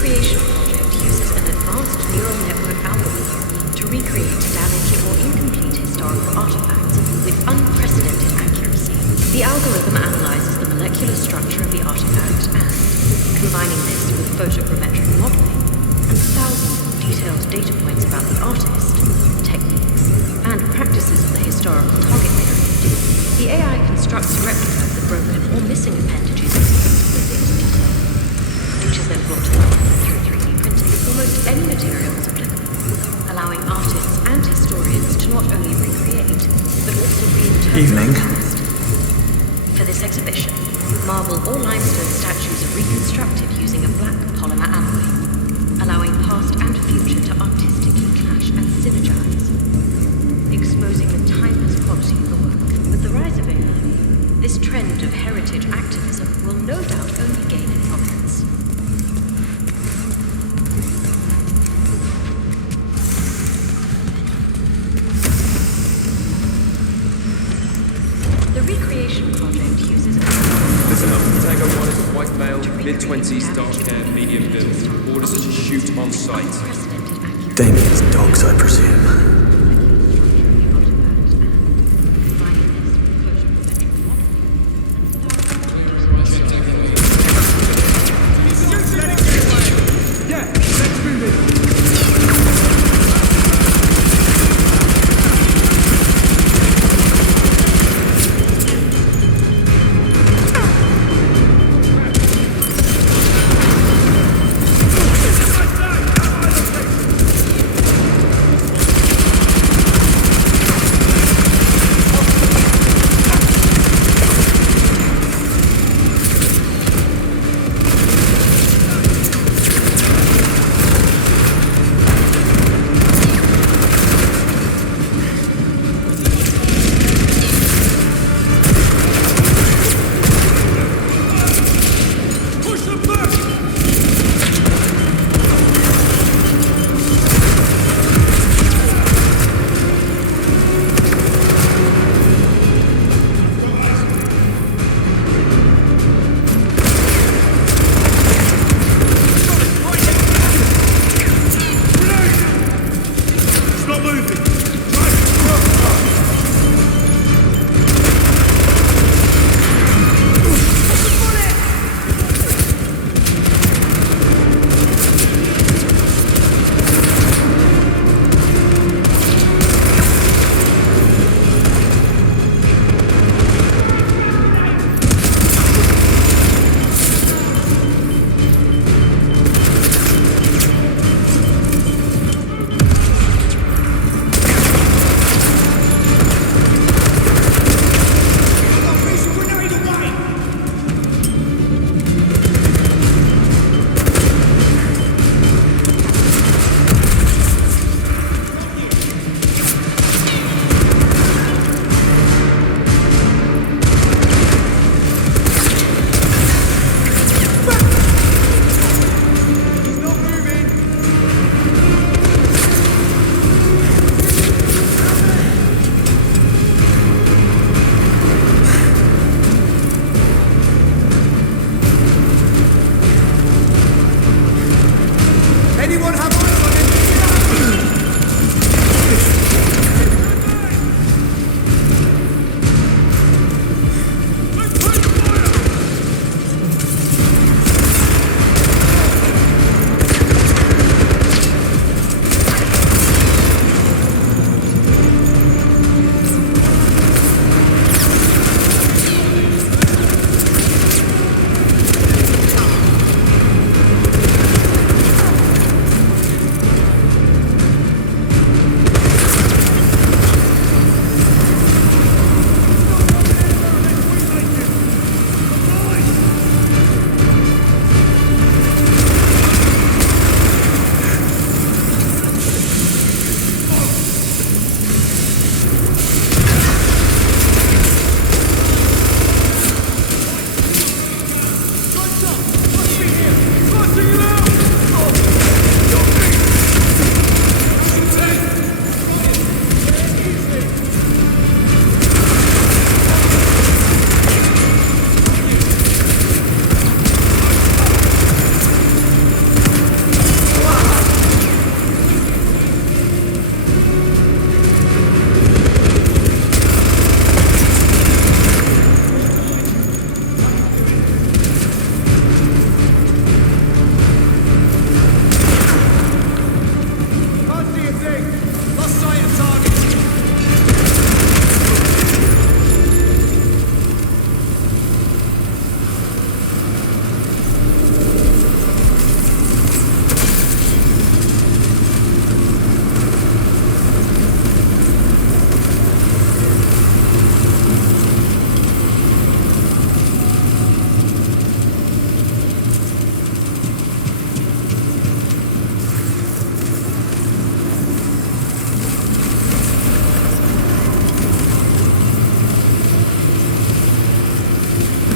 Recreation Project uses an advanced neural network algorithm to recreate damaged or incomplete historical artifacts with unprecedented accuracy. The algorithm analyzes the molecular structure of the artifact and, combining this with photogrammetric modeling and thousands of detailed data points about the artist, techniques, and practices of the historical target period, the AI constructs a replica of the broken or missing appendages with detail, which is then brought to life through 3D printing of almost any materials applicable, allowing artists and historians to not only recreate, but also reinterpret the past. For this exhibition, marble or limestone statues are reconstructed using a black polymer alloy, allowing past and future to artistically clash and synergize, exposing the timeless quality of the work. With the rise of AI, this trend of heritage activism will no doubt only gain in prominence. The Recreation Project uses Listen up. Tango 1 is a white male, mid-20s, dark hair, medium build. Orders are to shoot on sight. Damien's dogs, I presume.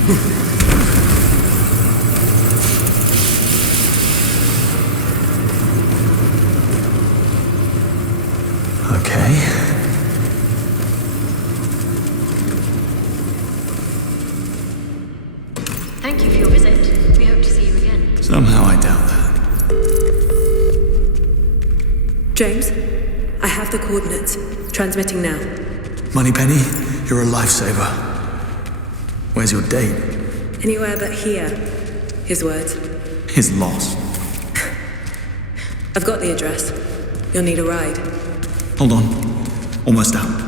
Okay. Thank you for your visit. We hope to see you again. Somehow I doubt that. James, I have the coordinates. Transmitting now. Moneypenny, you're a lifesaver. Where's your date? Anywhere but here. His words. His loss. I've got the address. You'll need a ride. Hold on. Almost out.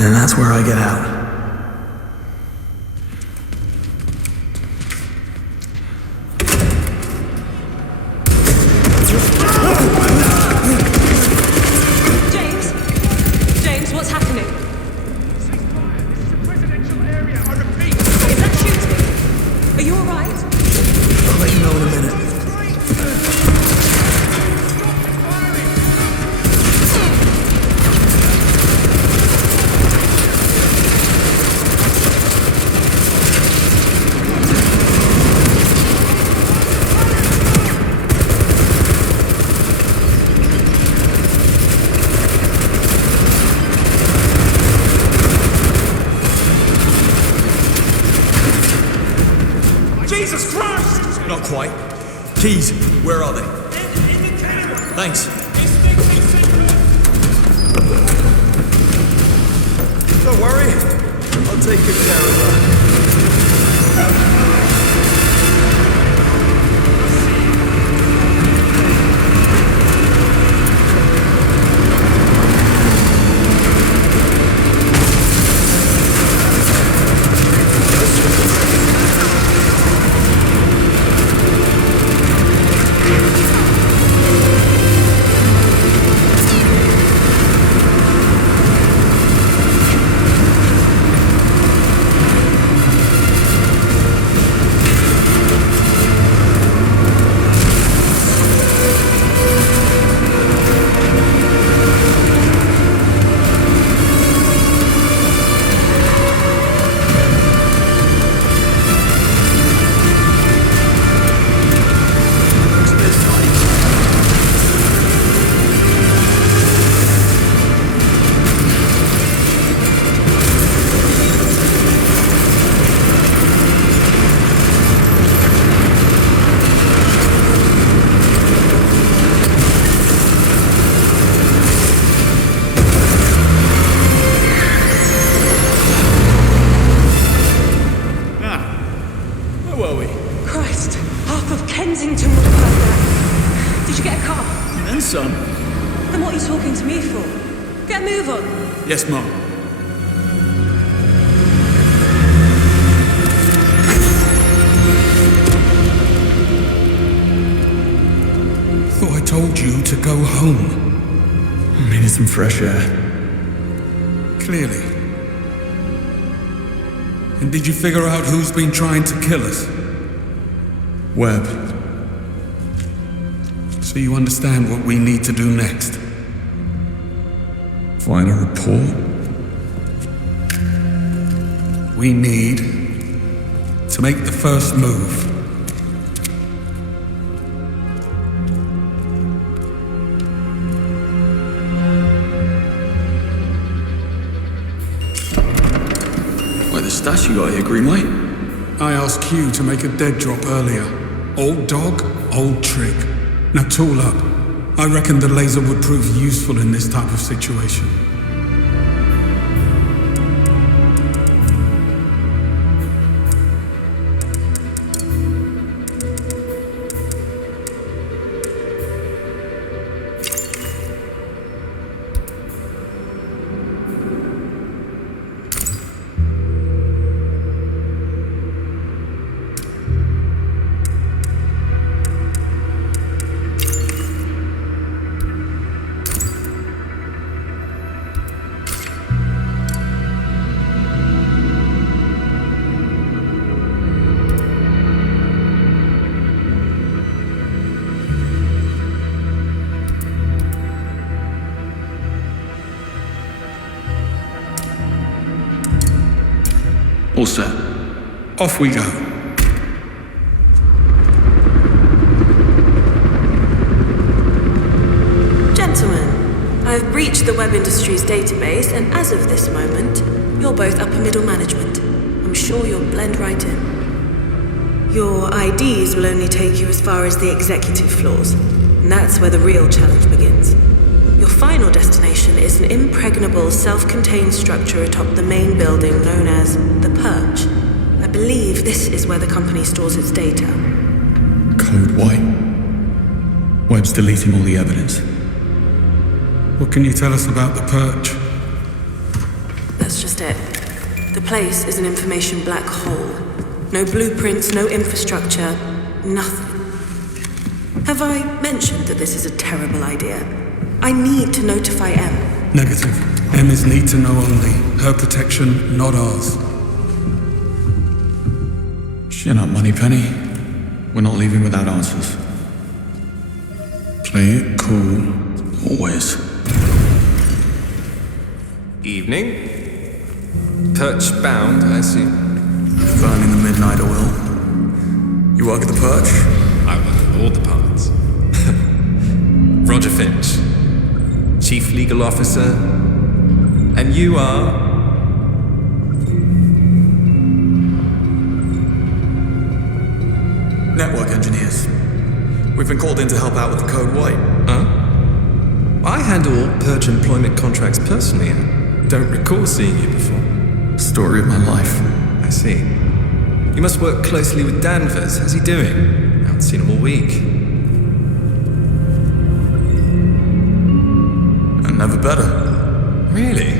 And that's where I get out. James, what's happening? This is a presidential area, I repeat. Is that shooting? Are you alright? I'll let you know in a minute. Jesus Christ! Not quite. Keys, where are they? Thanks. Don't worry. I'll take good care of her. Kensington would have heard that. Did you get a car? And some. Then what are you talking to me for? Get a move on. Yes, Mom. Thought I told you to go home. I needed some fresh air. Clearly. And did you figure out who's been trying to kill us? Webb. So you understand what we need to do next? Find a report? We need to make the first move. Why, the stats you got here, Greenlight? I asked Q to make a dead drop earlier. Old dog, old trick. Now tool up. I reckon the laser would prove useful in this type of situation. All set. Off we go. Gentlemen, I've breached the Web Industries database, and as of this moment, you're both upper middle management. I'm sure you'll blend right in. Your IDs will only take you as far as the executive floors, and that's where the real challenge begins. Your final destination is an impregnable, self-contained structure atop the main building known as the Perch. I believe this is where the company stores its data. Code White. Webb's deleting all the evidence. What can you tell us about the Perch? That's just it. The place is an information black hole. No blueprints, no infrastructure, nothing. Have I mentioned that this is a terrible idea? I need to notify M. Negative. M is need to know only. Her protection, not ours. Chin up, Moneypenny. We're not leaving without answers. Play it cool. Always. Evening. Perch bound, I assume. Burning the midnight oil. You work at the Perch? I work at all departments. Roger Finch, Chief Legal Officer. And you are? Network engineers. We've been called in to help out with the Code White. Huh? I handle all Perch employment contracts personally. I don't recall seeing you before. Story of my life. I see. You must work closely with Danvers. How's he doing? I haven't seen him all week. And never better. Really?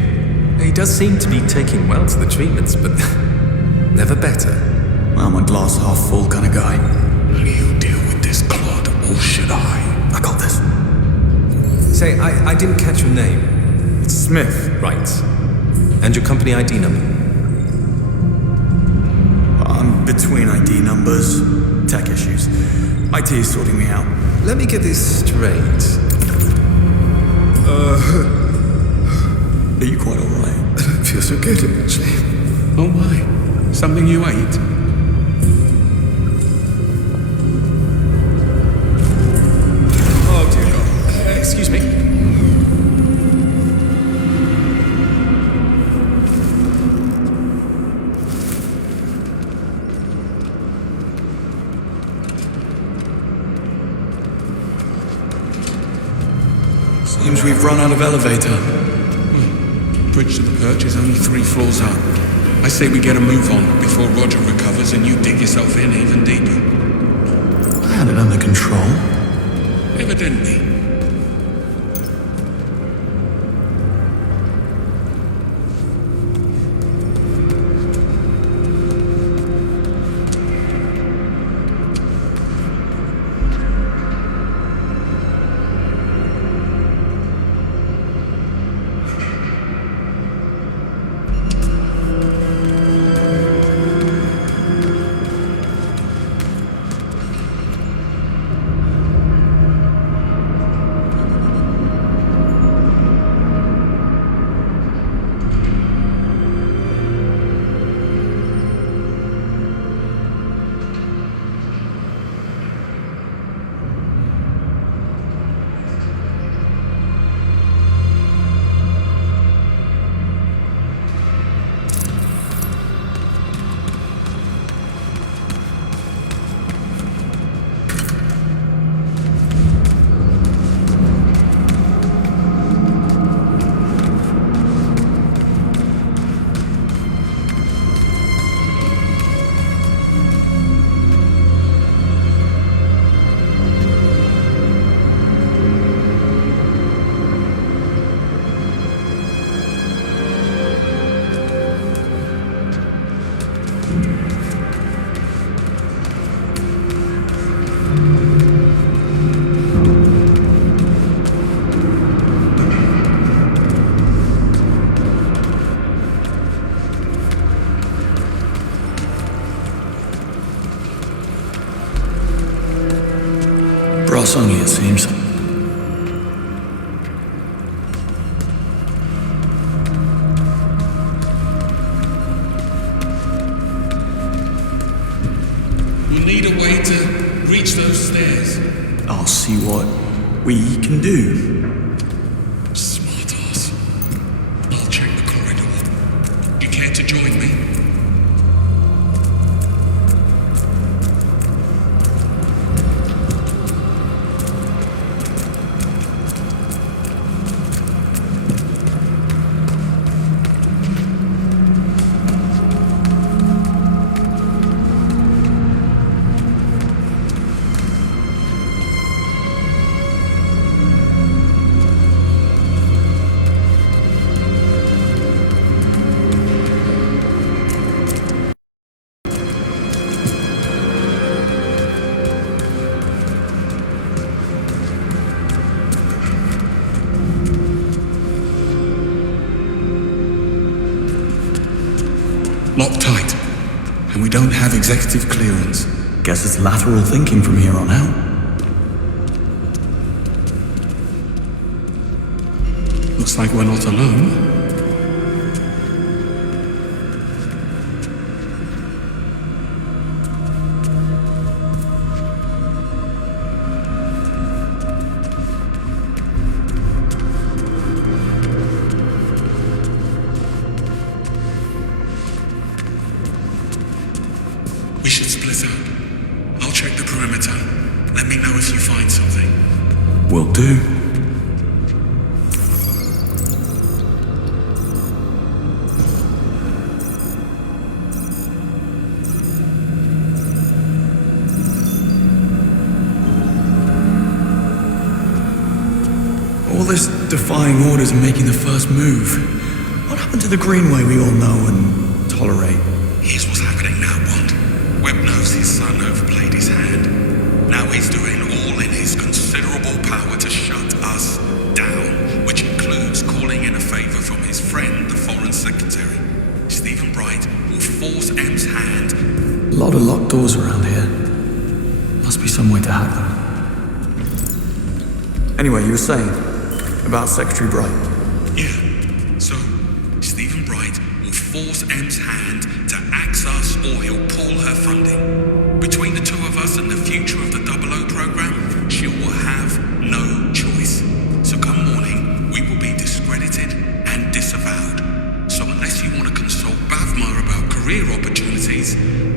He does seem to be taking well to the treatments, but never better. I'm a glass half full kind of guy. Will you deal with this clod, or should I? I got this. Say, I didn't catch your name. Smith. Right. And your company ID number? I'm between ID numbers, tech issues. IT is sorting me out. Let me get this straight. Are you quite alright? I don't feel so good, actually. Oh my. Something you ate? Oh, dear God. Excuse me. Seems we've run out of elevator. Bridge to the Perch is only 3 floors up. I say we get a move on before Roger recovers and you dig yourself in even deeper. I had it under control. Evidently. Brass only, it seems. to reach those stairs? I'll see what we can do. Smart ass. I'll check the corridor. You care to join me? Locked tight. And we don't have executive clearance. Guess it's lateral thinking from here on out. Looks like we're not alone. We should split up. I'll check the perimeter. Let me know if you find something. Will do. All this defying orders and making the first move. What happened to the Greenway we all know and tolerate? Here's what's happening now, Bond. Webb knows his son overplayed his hand. Now he's doing all in his considerable power to shut us down, which includes calling in a favor from his friend, the Foreign Secretary. Stephen Bright will force M's hand. A lot of locked doors around here. Must be some way to hack them. Anyway, you were saying about Secretary Bright. Yeah, so Stephen Bright will force M's hand to axe us or he'll pull her funding. Between the two of us and the future of the 00 program, she will have no choice. So come morning, we will be discredited and disavowed. So unless you want to consult Bavmar about career opportunities,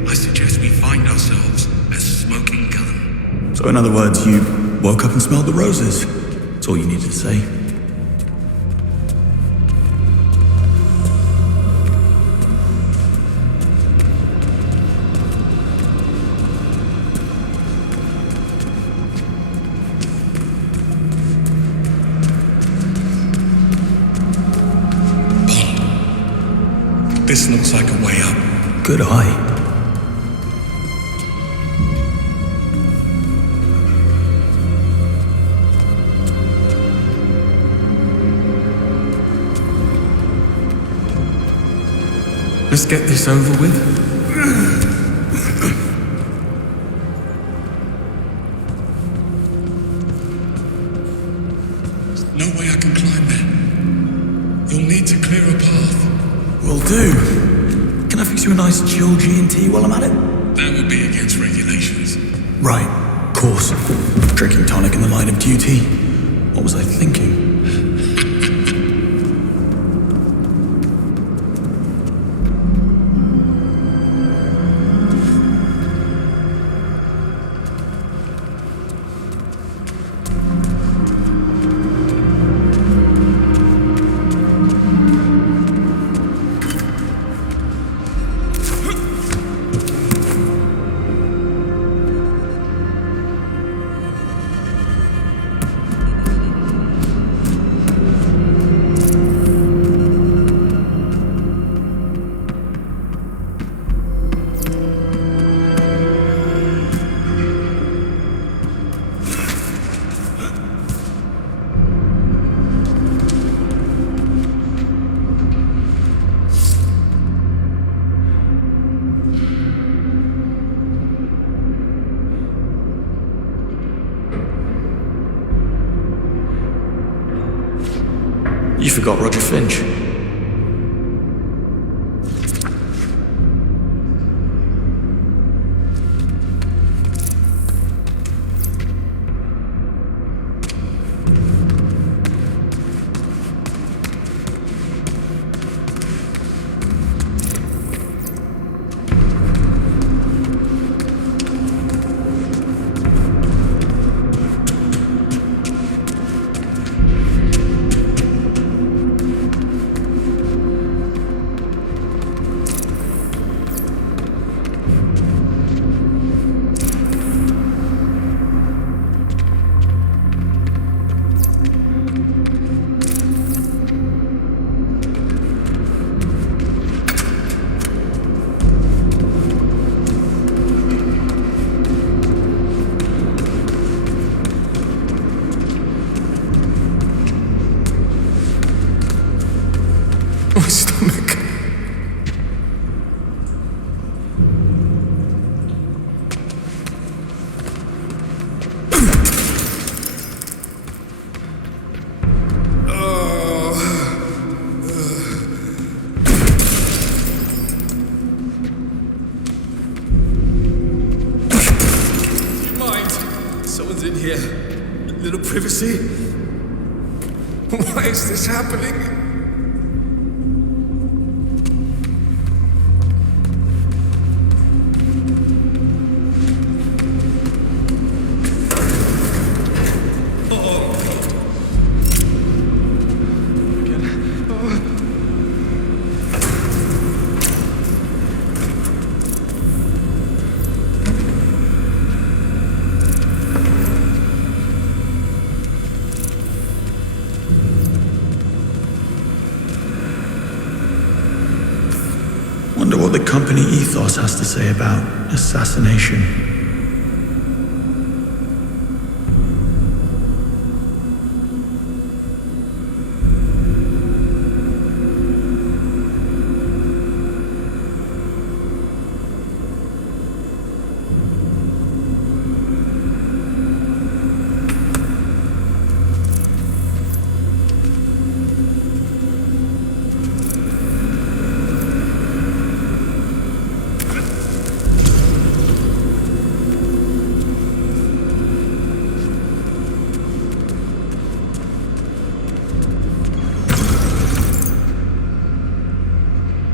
I suggest we find ourselves a smoking gun. So in other words, you woke up and smelled the roses. That's all you needed to say. This looks like a way up. Good eye. Let's get this over with. No way I can climb there. You'll need to clear a path. Will do. Can I fix you a nice chill G&T while I'm at it? That would be against regulations. Right, of course. Drinking tonic in the line of duty. What was I thinking? You forgot Roger Finch. My stomach. Someone's in here. Little privacy. Why is this happening? Wonder what the company ethos has to say about assassination.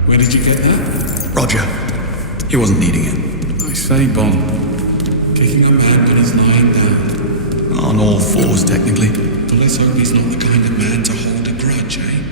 Where did you get that? Roger. He wasn't needing it. I say, Bond. Kicking a man when he's lying down. On all fours, technically. But let's hope he's not the kind of man to hold a grudge, eh?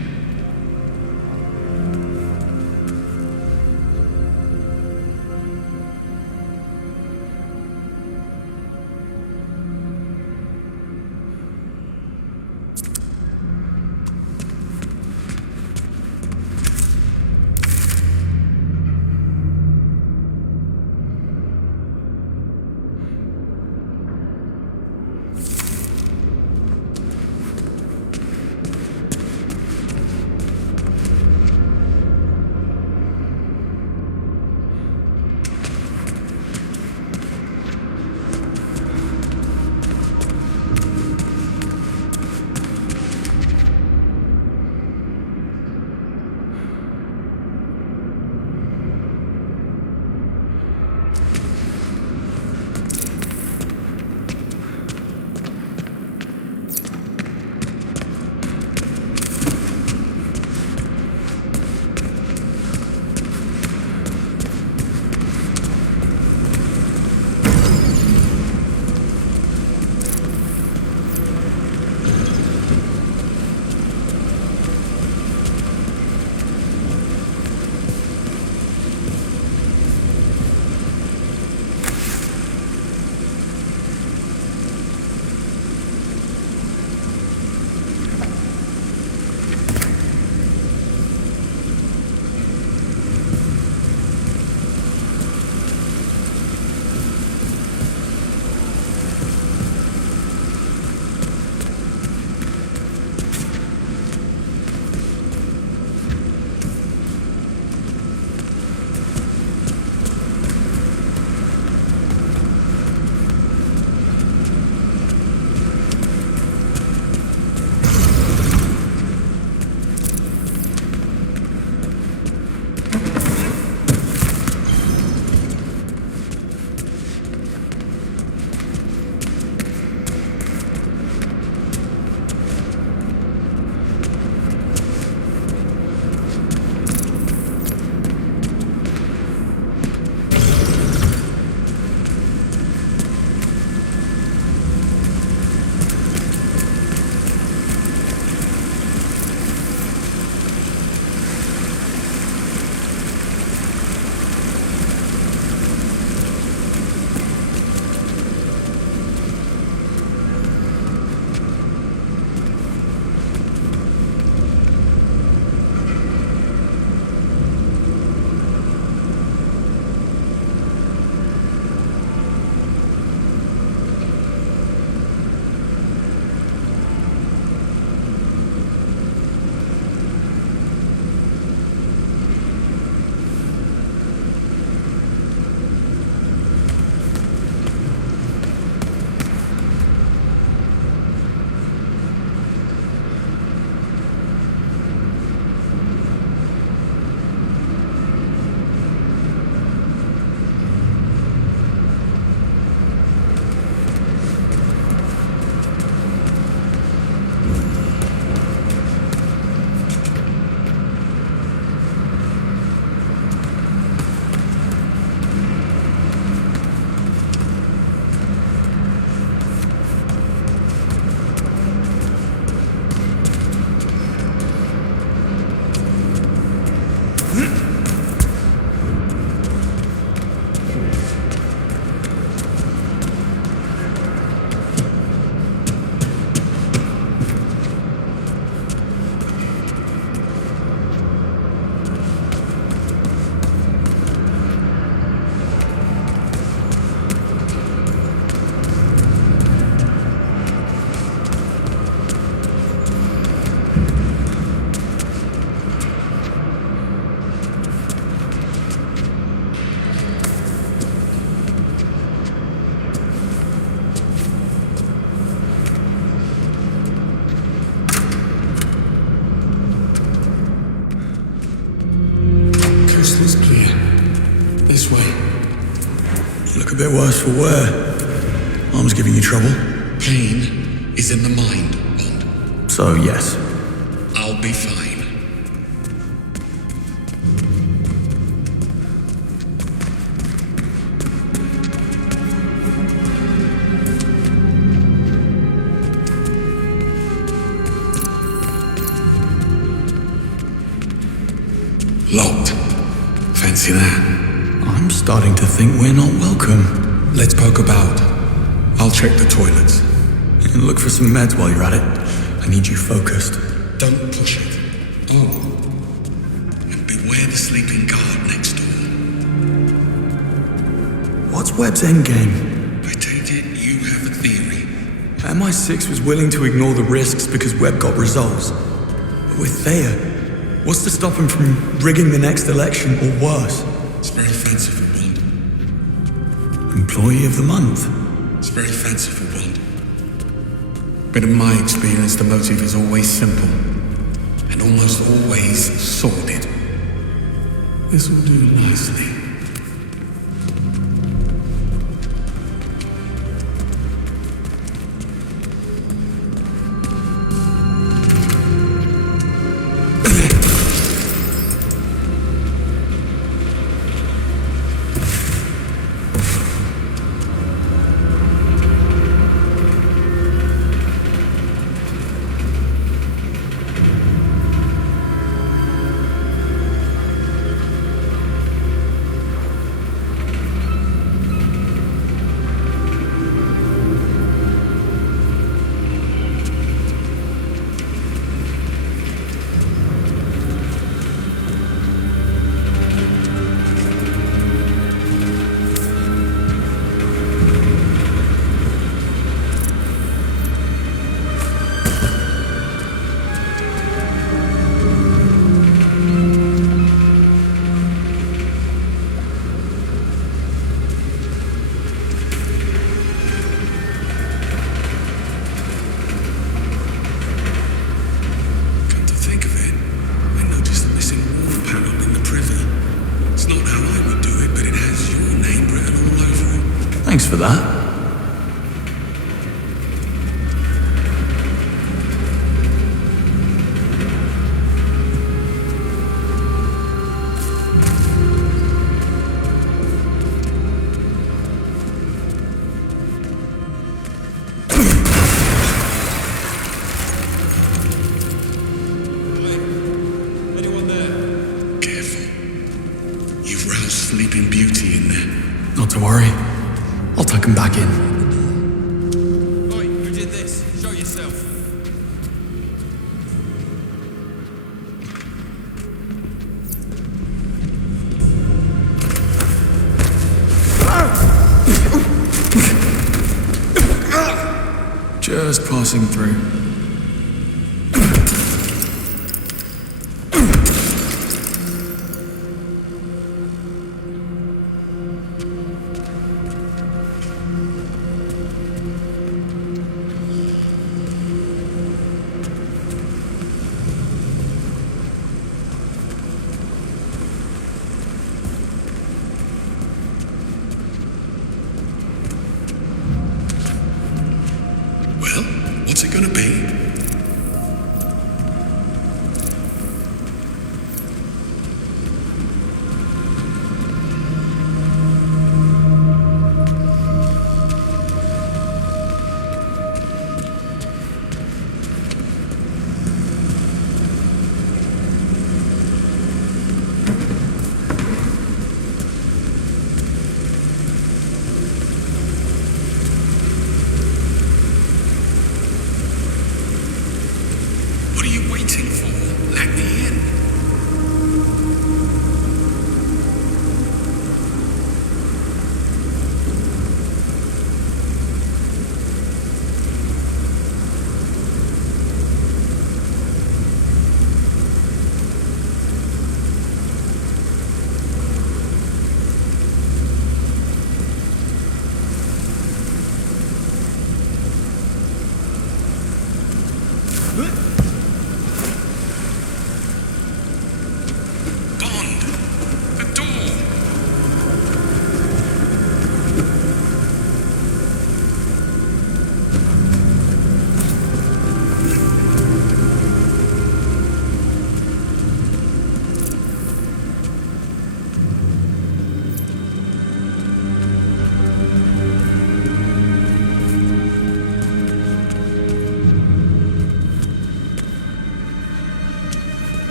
This way. You look a bit worse for wear. Arm's giving you trouble. Pain is in the mind, Bond. So, yes. I'll be fine. Locked. Fancy that? I'm starting to think we're not welcome. Let's poke about. I'll check the toilets. And look for some meds while you're at it. I need you focused. Don't push it. Oh. And beware the sleeping guard next door. What's Webb's endgame? I take it you have a theory. MI6 was willing to ignore the risks because Webb got results. But with Thea, what's to stop him from rigging the next election or worse? It's very fanciful, Bond. Employee of the month. It's very fanciful, Bond. But in my experience, the motive is always simple. And almost always sordid. This will do nicely. Thanks for that. Anyone there? Careful. You've roused Sleeping Beauty in there. Not to worry. I'll tuck him back in. Oi, who did this? Show yourself. Just passing through. Well, what's it gonna be?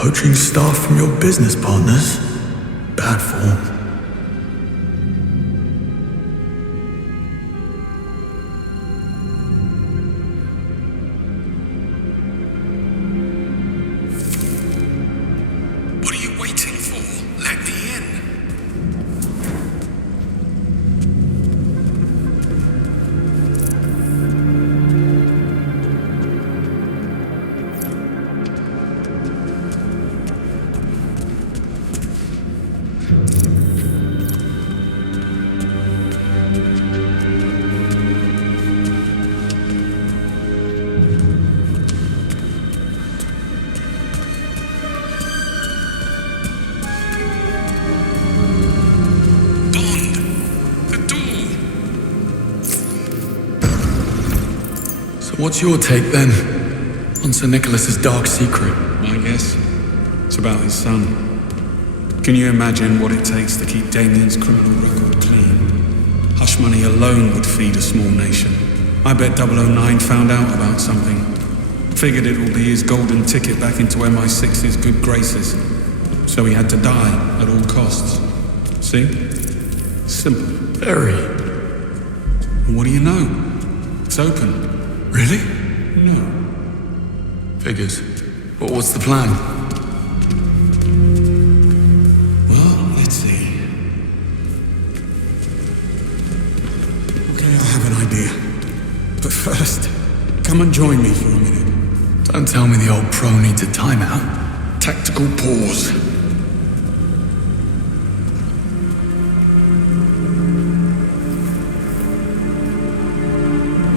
Poaching staff from your business partners? Bad form. What are you waiting for? Let me in. Bond! The door! So what's your take then on Sir Nicholas's dark secret? My guess? It's about his son. Can you imagine what it takes to keep Damien's criminal record clean? Hush money alone would feed a small nation. I bet 009 found out about something. Figured it will be his golden ticket back into MI6's good graces. So he had to die at all costs. See? Simple. Very. And what do you know? It's open. Really? No. Figures. But what's the plan? Well, let's see. Okay, I have an idea. But first, come and join me for a minute. Don't tell me the old pro needs a timeout. Tactical pause.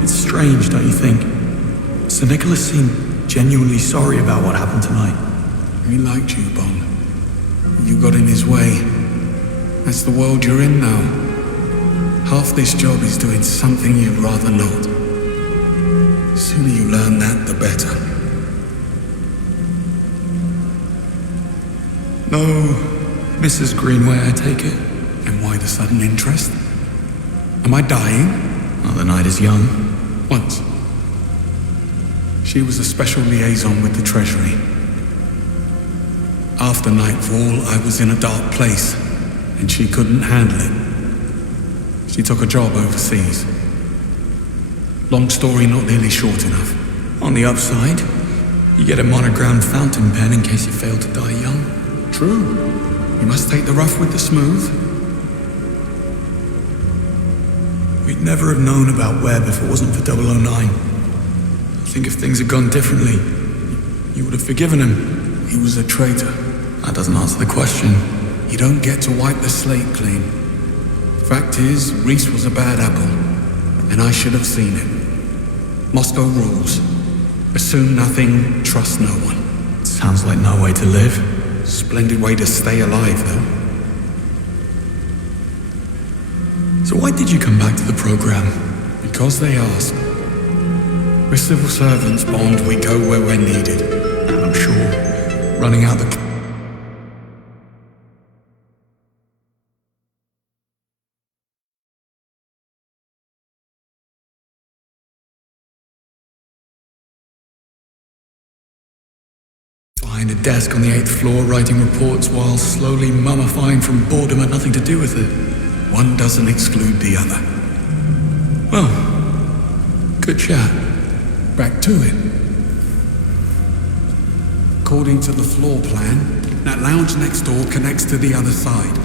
It's strange, don't you think? Sir Nicholas seemed genuinely sorry about what happened tonight. He liked you, Bond. You got in his way. That's the world you're in now. Half this job is doing something you'd rather not. The sooner you learn that, the better. No, Mrs. Greenway, I take it. And why the sudden interest? Am I dying? Well, the night is young. Once. She was a special liaison with the Treasury. After nightfall, I was in a dark place, and she couldn't handle it. She took a job overseas. Long story, not nearly short enough. On the upside, you get a monogrammed fountain pen in case you fail to die young. True. You must take the rough with the smooth. We'd never have known about Webb if it wasn't for 009. I think if things had gone differently, you would have forgiven him. He was a traitor. That doesn't answer the question. You don't get to wipe the slate clean. Fact is, Reese was a bad apple, and I should have seen it. Moscow rules. Assume nothing, trust no one. Sounds like no way to live. Splendid way to stay alive, though. So why did you come back to the program? Because they ask. We're civil servants, Bond. We go where we're needed. And I'm sure running out the... Behind a desk on the 8th floor writing reports while slowly mummifying from boredom had nothing to do with it. One doesn't exclude the other. Well, good chat. Back to it. According to the floor plan, that lounge next door connects to the other side.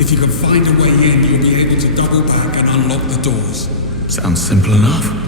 If you can find a way in, you'll be able to double back and unlock the doors. Sounds simple enough.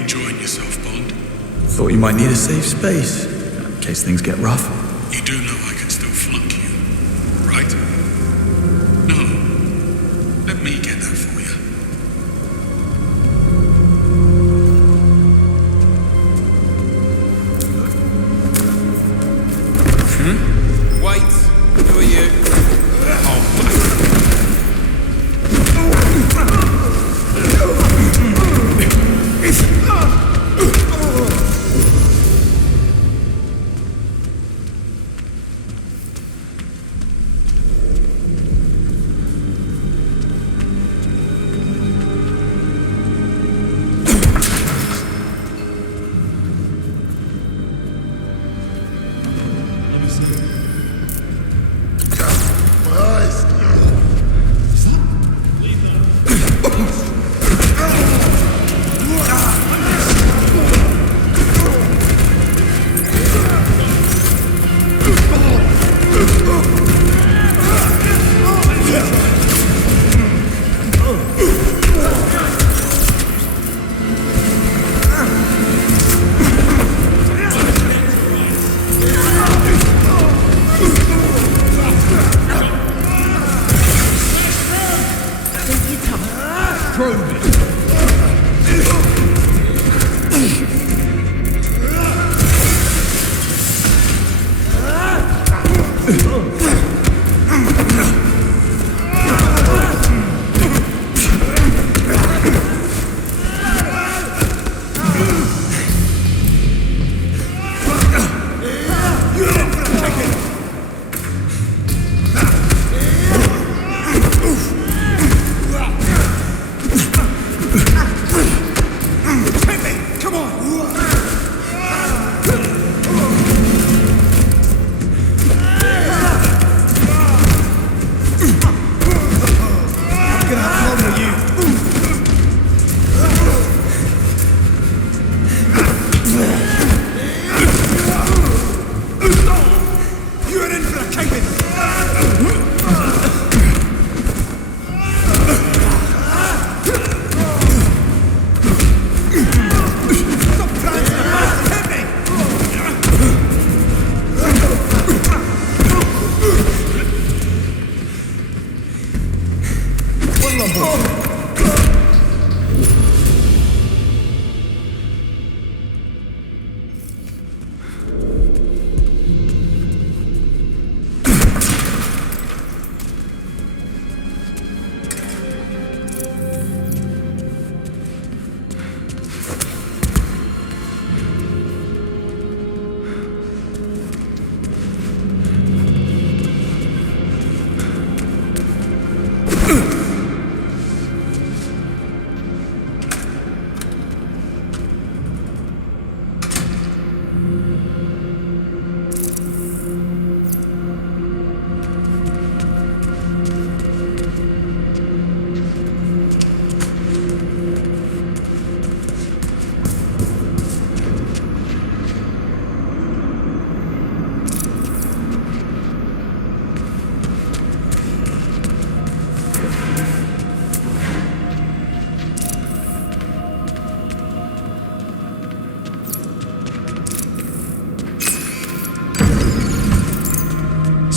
enjoying yourself, Bond? Thought you might need a safe space, in case things get rough. You do know I can still flunk you, right? No. Let me get that for you. Wait, who are you?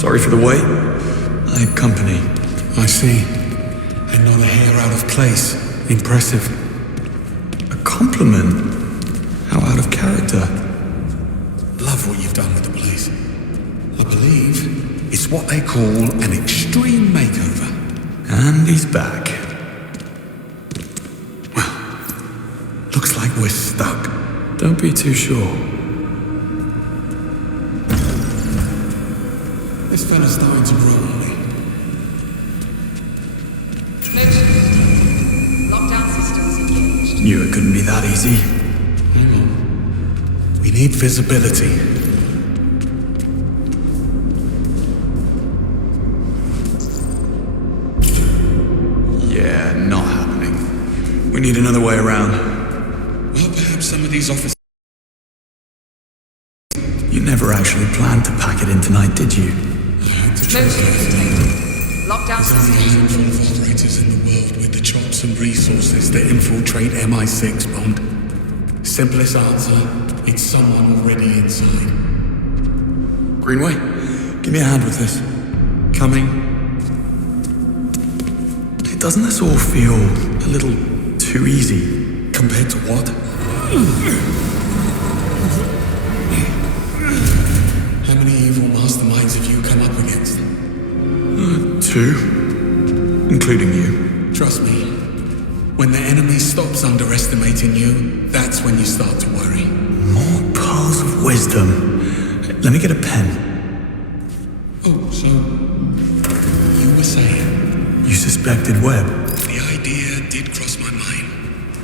Sorry for the wait. I had company. I see. And not a hair out of place. Impressive. A compliment? How out of character. Love what you've done with the place. I believe it's what they call an extreme makeover. And he's back. Well, looks like we're stuck. Don't be too sure. This fella's starting to grow on me. Lockdown systems engaged. Knew it couldn't be that easy. Hang on. We need visibility. Yeah, not happening. We need another way around. Well, perhaps some of these officers... You never actually planned to pack it in tonight, did you? Motion detected. Lockdown There's only a systems handful engaged. of operators in the world with the chops and resources to infiltrate MI6, Bond. Simplest answer, it's someone already inside. Greenway, give me a hand with this. Coming. Doesn't this all feel a little too easy? Compared to what? How many evil masterminds have you come up against? 2, including you. Trust me, when the enemy stops underestimating you, that's when you start to worry. More pearls of wisdom. Let me get a pen. Oh, so you were saying? You suspected Webb. The idea did cross my mind.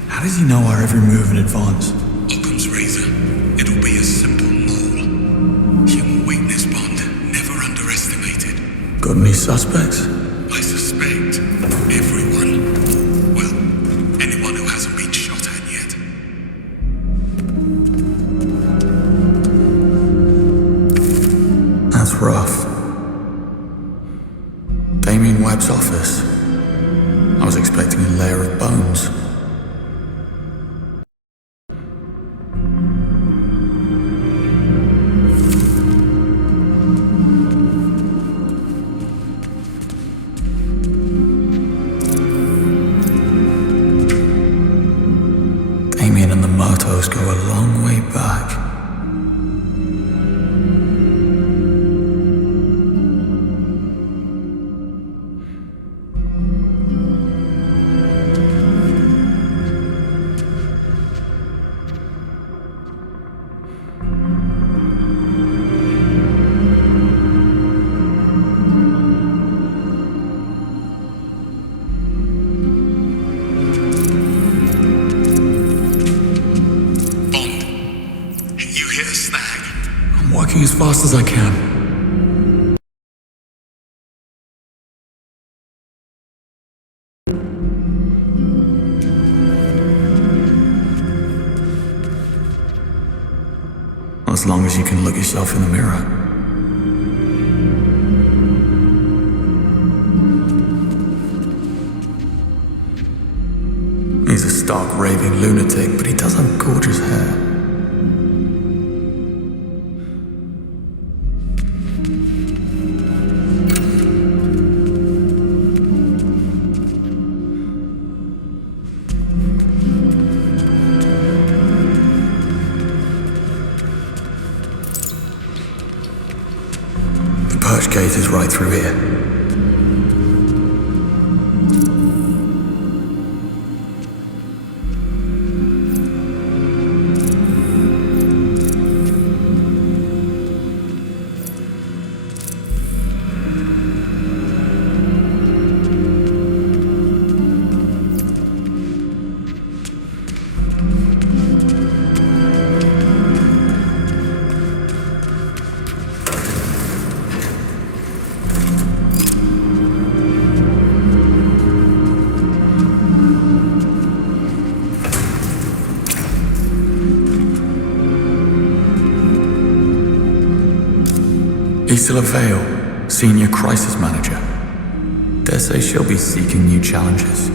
How does he know our every move in advance? Occam's razor. It'll be a simple mole. Human weakness, Bond. Never underestimated. Got any suspects? I suspect everyone. Well, anyone who hasn't been shot at yet. That's rough. Damien Webb's office. I was expecting a layer of bones. Damien and the Murtos go a long way back. Working as fast as I can. As long as you can look yourself in the mirror. He's a stark raving lunatic, but he does have gorgeous hair. Perch gate is right through here. Isla Vale, Senior Crisis Manager. Dare say she'll be seeking new challenges.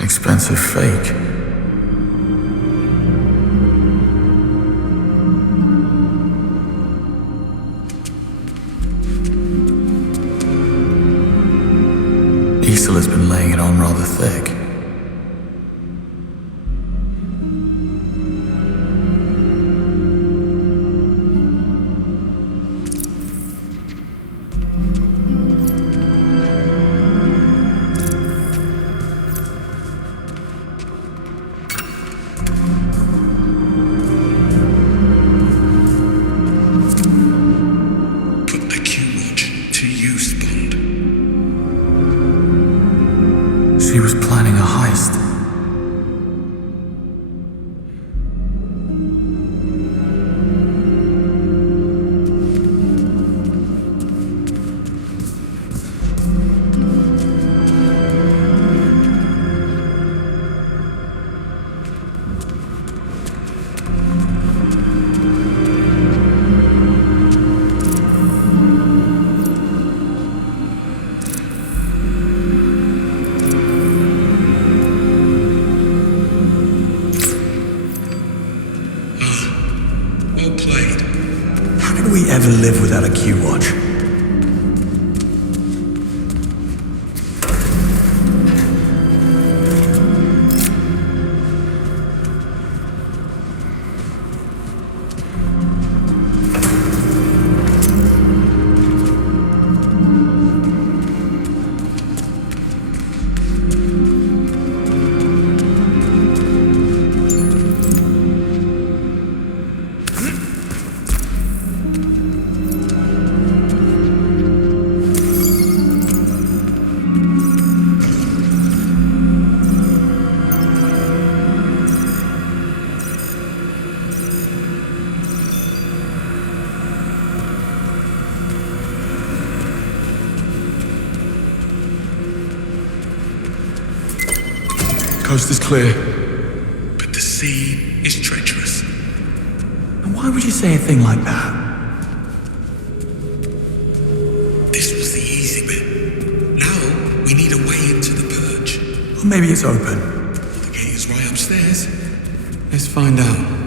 Expensive fake. Isla has been laying it on rather thick. Put the Q-Watch to use, Bond. She was planning we ever live without a Q-Watch? Coast is clear. But the sea is treacherous. And why would you say a thing like that? This was the easy bit. Now we need a way into the purge. Or maybe it's open. The gate is right upstairs. Let's find out.